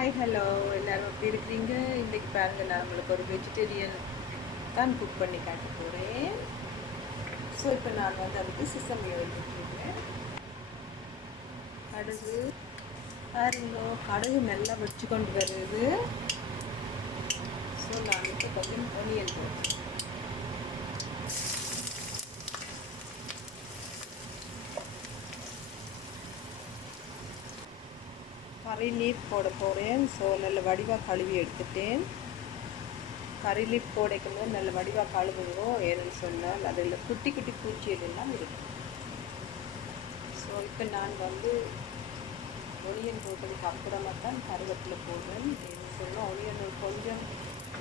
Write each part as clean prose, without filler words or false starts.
Hi hello எல்லோரும் எப்படி இருக்கிறீங்க? இன்றைக்கி பாருங்கள், நான் உங்களுக்கு ஒரு வெஜிடேரியன் தான் குக் பண்ணி காட்ட போகிறேன். ஸோ இப்போ நான் வந்து அதுக்கு சிசம் எழுதிட்டுருக்கேன். கடுகு பாருங்க, கடுகு நல்லா வச்சு கொண்டு வருது. ஸோ நான் இப்போ கொஞ்சம் ஒனியன் போடுறேன். கறி லீஃப் போட போகிறேன். ஸோ நல்ல வடிவாக கழுவி எடுத்துட்டேன். கறி லீஃப் போடைக்கும் போது நல்ல வடிவாக கழுவுவோம். ஏன்னு சொன்னால் அதில் குட்டி குட்டி பூச்சிகள் எல்லாம் இருக்கும். ஸோ இப்போ நான் வந்து ஒனியன் போட்டதுக்கு அப்புறமா தான் கருவேப்பிலை போடுறேன். ஏன்னு சொன்னால் ஒனியன் கொஞ்சம்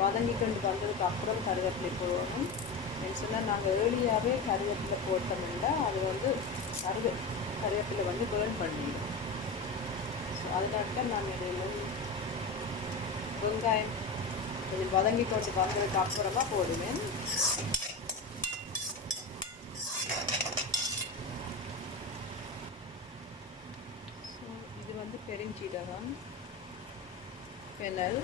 வதங்கி கொண்டு வந்ததுக்கு அப்புறம் கருவேப்பிலை போடணும். ஏன்னு சொன்னால் நாங்கள் ஏர்லியாகவே கருவேப்பிலை போட்டோம்னா அது வந்து கருவேப்பிலை வந்து பேர்ன் பண்ணிடும். ஸோ அதனால தான் நான் இதில் வெங்காயம் இதில் வதங்கி கொண்டு வந்ததுக்கு அப்புறமா போடுவேன். ஸோ இது வந்து பெருஞ்சீரகம், பெனல்,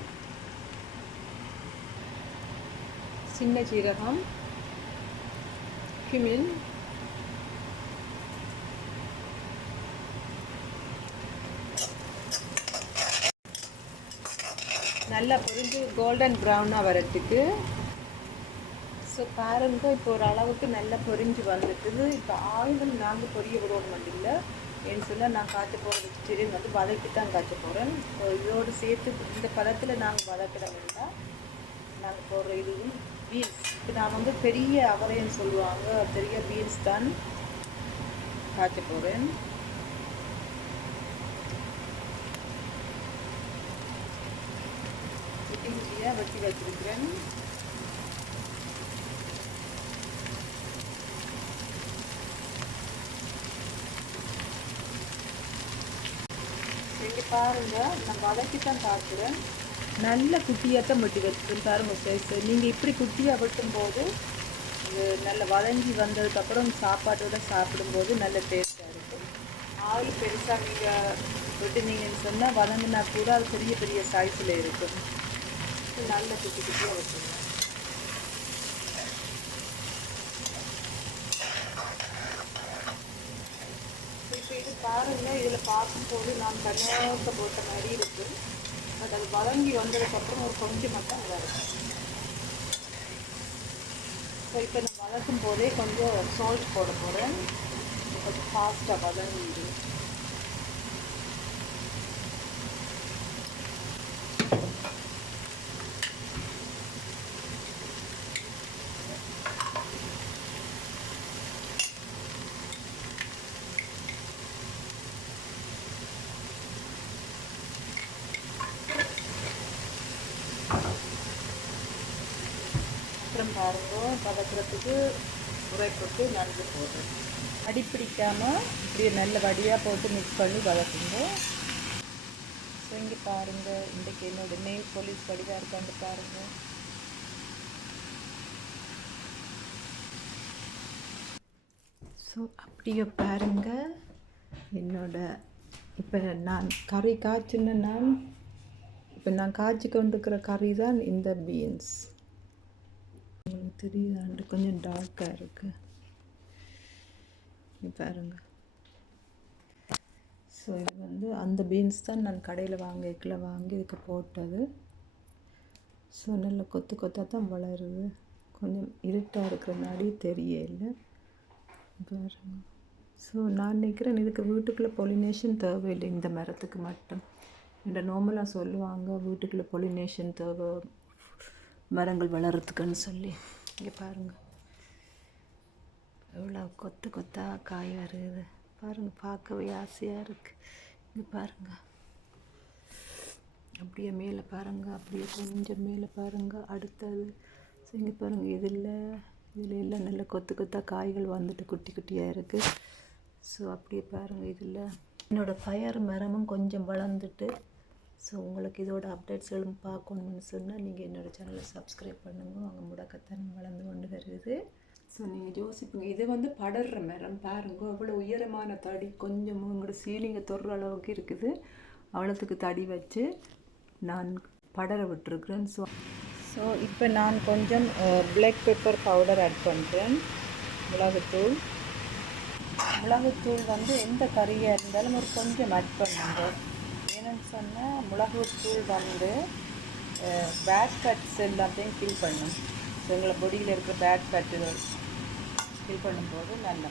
சின்ன சீரகம், கிமின், நல்லா பொரிஞ்சு கோல்டன் ப்ரௌனாக வரத்துக்கு. ஸோ பாருங்க, இப்போ ஒரு அளவுக்கு நல்லா பொரிஞ்சு வந்துட்டுது. இப்போ ஆயிலும் நாங்கள் பொரிய விடணும் இல்லை. ஏன்னு சொன்னால் நான் காய்ச்ச போகிற வெஜிடேரியன் வந்து வதக்கி தான் காய்ச்ச போகிறேன். ஸோ இதோடு சேர்த்து இந்த பதத்தில் நாங்கள் வதக்கிடமில்லை. நாங்கள் போடுற இதுவும் பீன்ஸ். இப்போ நான் வந்து பெரிய அவரைன்னு சொல்லுவாங்க, பெரிய பீன்ஸ் தான் காய்ச்ச போகிறேன். குட்டி குட்டியாக வெட்டி வச்சிருக்கிறேன். இங்கே பாருங்கள், நான் வதக்கி தான் பார்க்குறேன். நல்ல குட்டியாக தான் வெட்டி வச்சுருக்கேன். பாருங்கள் சைஸ். நீங்கள் இப்படி குட்டியாக வெட்டும்போது இது நல்ல வதங்கி வந்ததுக்கப்புறம் சாப்பாட்டோட சாப்பிடும்போது நல்ல டேஸ்ட்டாக இருக்கும். ஆயில் பெருசாக நீங்கள் வெட்டினீங்கன்னு சொன்னால் வதங்கினா கூட அது பெரிய பெரிய சைஸில் இருக்கும். நல்ல குட்டி குட்டியாக வெட்டுங்க. இப்போ இது பாருங்கள், இதில் பார்க்கும்போது நான் தனியாக போட்ட மாதிரி இருக்குது. பட் அது வதங்கி வந்ததுக்கப்புறம் ஒரு கொஞ்சம் மட்டும் நல்லா இருக்கும். ஸோ இப்போ நான் வதக்கும் போதே கொஞ்சம் சால்ட் போட போகிறேன். கொஞ்சம் ஃபாஸ்ட்டாக வதங்கிடு. அப்புறம் பாருங்க, வதக்கிறதுக்கு உரை போட்டு நன்கு போடுறேன். அடிப்பிடிக்காமல் இப்படியே நல்ல வடியாக போட்டு மிக்ஸ் பண்ணி வதக்குங்க. ஸோ இங்கே பாருங்கள், இன்றைக்கு என்னோடய நெயில் பாலிஷ் வடிவாக இருக்கான்னு பாருங்கள். ஸோ அப்படியே பாருங்கள், என்னோட இப்போ நான் கறி காய்ச்சின்னா இப்போ நான் காய்ச்சி கொண்டுக்கிற கறி தான் இந்த பீன்ஸ். உங்களுக்கு தெரியுதாண்டு கொஞ்சம் டார்க்காக இருக்குது பாருங்க. ஸோ இது வந்து அந்த பீன்ஸ் தான் நான் கடையில் வாங்கி இதுக்கு போட்டது. ஸோ நல்ல கொத்து கொத்தாக தான் வளருது. கொஞ்சம் இருட்டாக இருக்கிறனாடி தெரியல பாருங்க. ஸோ நான் நினைக்கிறேன் இதுக்கு வீட்டுக்குள்ளே பொலினேஷன் தேவையில்லை, இந்த மரத்துக்கு மட்டும். இந்த நார்மலாக சொல்லுவாங்க வீட்டுக்குள்ளே பொலினேஷன் தேவை மரங்கள் வளர்கிறதுக்குன்னு சொல்லி. இங்கே பாருங்கள் எவ்வளோ கொத்து கொத்தாக காய் வருது பாருங்கள், பார்க்கவே ஆசையாக இருக்குது. இங்கே பாருங்கள், அப்படியே மேலே பாருங்கள், அப்படியே கொஞ்சம் மேலே பாருங்கள். அடுத்தது இங்கே பாருங்கள், இதில் எல்லாம் நல்ல கொத்து கொத்தாக காய்கள் வந்துட்டு குட்டி குட்டியாக இருக்குது. ஸோ அப்படியே பாருங்கள், இதில் என்னோடய பயறு மரமும் கொஞ்சம் வளர்ந்துட்டு. ஸோ உங்களுக்கு இதோட அப்டேட்ஸ் எல்லாம் பார்க்கணுன்னு சொன்னால் நீங்கள் என்னோடய சேனலை சப்ஸ்கிரைப் பண்ணுங்க. அவங்க முடக்கத்தான் வளர்ந்து கொண்டு வருது. ஸோ நீங்கள் யோசிப்பீங்க, இது வந்து படர்ற மரம் பாருங்க, அவ்வளோ உயரமான தடி, கொஞ்சம் உங்களோட சீலிங்கை தொடுற அளவுக்கு இருக்குது. அவ்வளோத்துக்கு தடி வச்சு நான் படர விட்டுருக்குறேன். ஸோ இப்போ நான் கொஞ்சம் பிளாக் பெப்பர் பவுடர் ஆட் பண்ணுறேன். மிளகுத்தூள் வந்து எந்த கறியாக இருந்தாலும் ஒரு கொஞ்சம் ஆட் பண்ணுங்க. ஏன்னு சொன்னால் மிளகுத்தூள் வந்து பேட் ஃபேட்ஸ் எல்லாத்தையும் கில் பண்ணும். ஸோ எங்களை பொடியில் இருக்கிற பேட் ஃபேட்டுகள் கில் பண்ணும்போது நல்லா.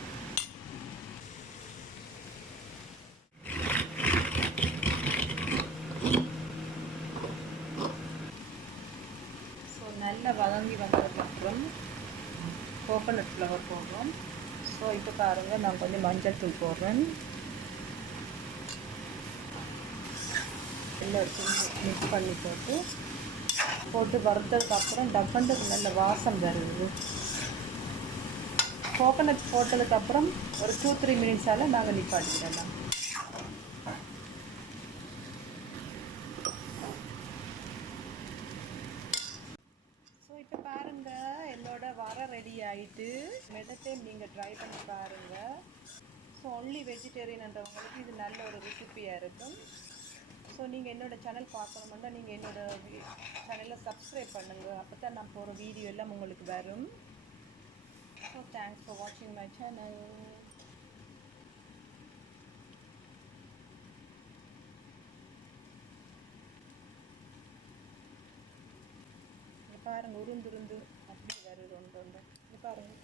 ஸோ நல்லா வதங்கி வந்ததுக்கப்புறம் கோகோனட் ஃப்ளவர் போடுறோம். ஸோ இப்போ பாருங்கள், நான் கொஞ்சம் மஞ்சள் தூள் போடுறேன். எல்லாம் மிக்ஸ் பண்ணி போட்டு வறுத்ததுக்கப்புறம் டப்பண்டுக்கு நல்ல வாசம் வருது. கோகோனட் போட்டதுக்கப்புறம் ஒரு 2-3 மினிட்ஸால் நாங்கள் நிப்பாட்டிடலாம். ஸோ இப்போ பாருங்கள், என்னோட வர ரெடி ஆகிட்டு. மெதத்தையும் நீங்கள் ட்ரை பண்ணி பாருங்கள். ஸோ ஒன்லி வெஜிடேரியன்ன்றவங்களுக்கு இது நல்ல ஒரு ரெசிப்பியாக இருக்கும். ஸோ நீங்கள் என்னோடய சேனல் பார்க்கணுன்னா நீங்கள் என்னோடய சேனலை சப்ஸ்கிரைப் பண்ணுங்கள். அப்போ தான் நான் போகிற வீடியோ எல்லாம் உங்களுக்கு வரும். ஸோ தேங்க்ஸ் ஃபார் வாட்சிங் மை சேனல். பாருங்கள், உருந்து அப்படி வருது ஒன்று. இது பாருங்கள்,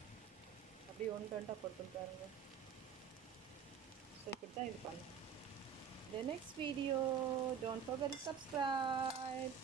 அப்படியே ஒன்றா போட்டு பாருங்கள். ஸோ இப்படி தான் இது பண்ணேன். The next video, don't forget to subscribe.